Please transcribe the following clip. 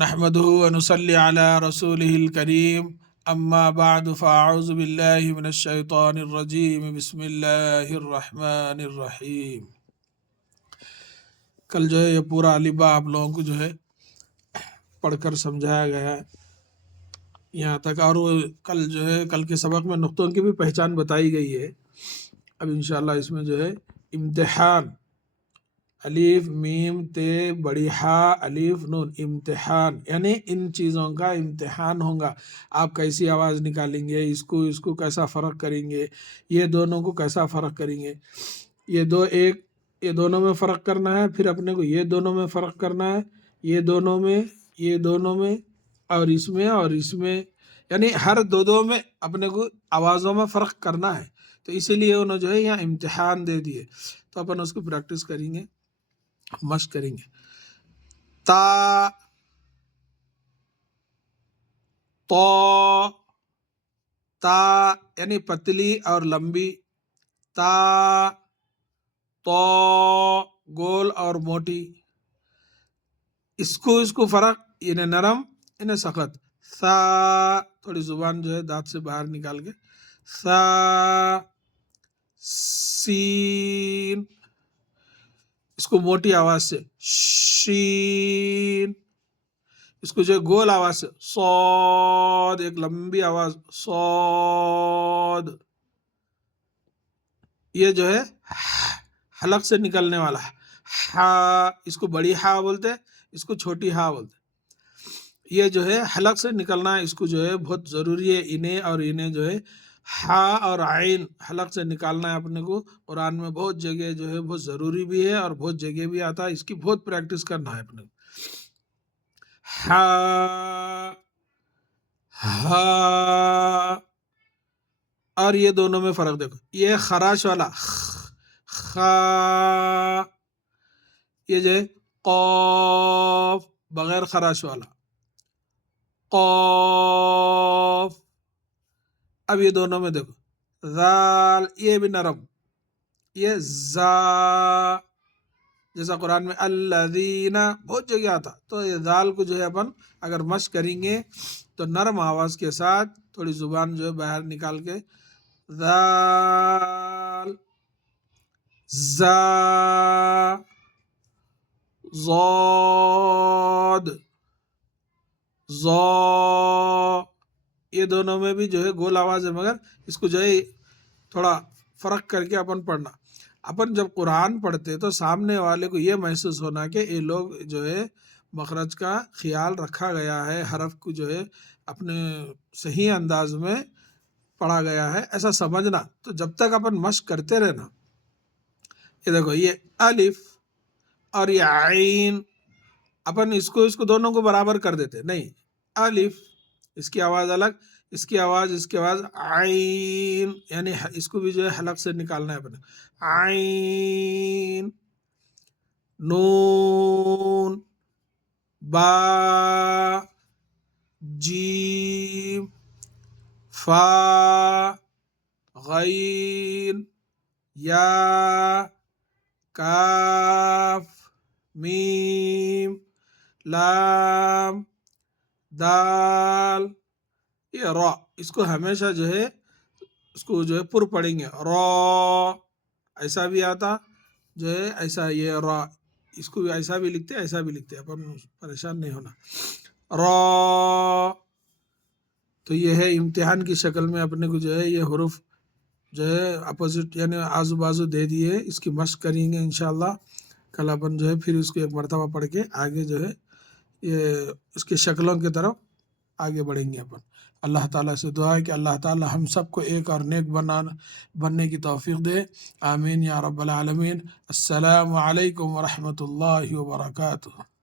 نحمده ونصلي على رسوله الكريم اما بعد فاعوذ بالله من الشیطان الرجیم بسم اللہ الرحمن الرحیم۔ کل جو ہے یہ پورا الف آپ لوگوں کو جو ہے پڑھ کر سمجھایا گیا ہے یہاں تک، اور وہ کل جو ہے کل کے سبق میں نقطوں کی بھی پہچان بتائی گئی ہے۔ اب انشاءاللہ اس میں جو ہے امتحان، الف میم تے بڑی ہا الف نون، امتحان یعنی ان چیزوں کا امتحان ہوگا۔ آپ کیسی آواز نکالیں گے، اس کو کیسا فرق کریں گے، یہ دونوں کو کیسا فرق کریں گے، یہ دونوں میں فرق کرنا ہے، پھر اپنے کو یہ دونوں میں فرق کرنا ہے، یہ دونوں میں اور اس میں یعنی ہر دو میں اپنے کو آوازوں میں فرق کرنا ہے۔ تو اسی لیے انہوں جو ہے یہاں امتحان دے دیے، تو اپن اس کو پریکٹس کریں گے، مشق کریں گے۔ تا، تو، تا یعنی پتلی اور لمبی، تا، تو گول اور موٹی، اس کو فرق انہیں نرم انہیں سخت۔ سا تھوڑی زبان جو ہے دانت سے باہر نکال کے، سا، سین اس کو موٹی آواز سے، شین اس کو جو ہے گول آواز سے، صاد ایک لمبی آواز، صاد یہ جو ہے حلق سے نکلنے والا ہے، ہا اس کو بڑی ہا بولتے، اس کو چھوٹی ہا بولتے۔ یہ جو ہے حلق سے نکلنا ہے، اس کو جو ہے بہت ضروری ہے، انہیں جو ہے ہا اور عین حلق سے نکالنا ہے اپنے کو۔ قرآن میں بہت جگہ جو ہے بہت ضروری بھی ہے اور بہت جگہ بھی آتا ہے، اس کی بہت پریکٹس کرنا ہے اپنے کو۔ ہا، ہا اور یہ دونوں میں فرق دیکھو، یہ خراش والا خا، یہ جو ہے قاف بغیر خراش والا قاف۔ اب یہ دونوں میں دیکھو، ذال یہ بھی نرم، یہ زا جیسا قرآن میں الذین بہت جگہ آتا، تو یہ ذال کو جو ہے اپن اگر مشق کریں گے تو نرم آواز کے ساتھ تھوڑی زبان جو ہے باہر نکال کے، ذال، زا، ضاد، ضا یہ دونوں میں بھی جو ہے گول آواز ہے، مگر اس کو جو ہے تھوڑا فرق کر کے اپن پڑھنا۔ اپن جب قرآن پڑھتے تو سامنے والے کو یہ محسوس ہونا کہ یہ لوگ جو ہے مخرج کا خیال رکھا گیا ہے، حرف کو جو ہے اپنے صحیح انداز میں پڑھا گیا ہے، ایسا سمجھنا۔ تو جب تک اپن مشق کرتے رہنا، یہ دیکھو یہ الف اور یہ عین، اپن اس کو دونوں کو برابر کر دیتے نہیں، الف اس کی آواز الگ، اس کی آواز عین یعنی اس کو بھی جو ہے حلق سے نکالنا ہے اپنے، عین، نون، با، جیم، فا، غین، یا، کاف، میم، لام، دال، یہ را، اس کو ہمیشہ جو ہے اس کو جو ہے پر پڑھیں گے، را ایسا بھی آتا جو ہے ایسا، یہ را اس کو بھی ایسا بھی لکھتے ایسا بھی لکھتے، اپن پریشان نہیں ہونا، را۔ تو یہ ہے امتحان کی شکل میں اپنے کو جو ہے یہ حروف جو ہے اپوزٹ یعنی آزو بازو دے دیے، اس کی مشق کریں گے انشاءاللہ۔ کل اپن جو ہے پھر اس کو ایک مرتبہ پڑھ کے آگے جو ہے یہ اس کی شکلوں کی طرف آگے بڑھیں گے اپن۔ اللہ تعالیٰ سے دعا ہے کہ اللہ تعالیٰ ہم سب کو ایک اور نیک بننے کی توفیق دے، آمین یا رب العالمین۔ السلام علیکم ورحمۃ اللہ وبرکاتہ۔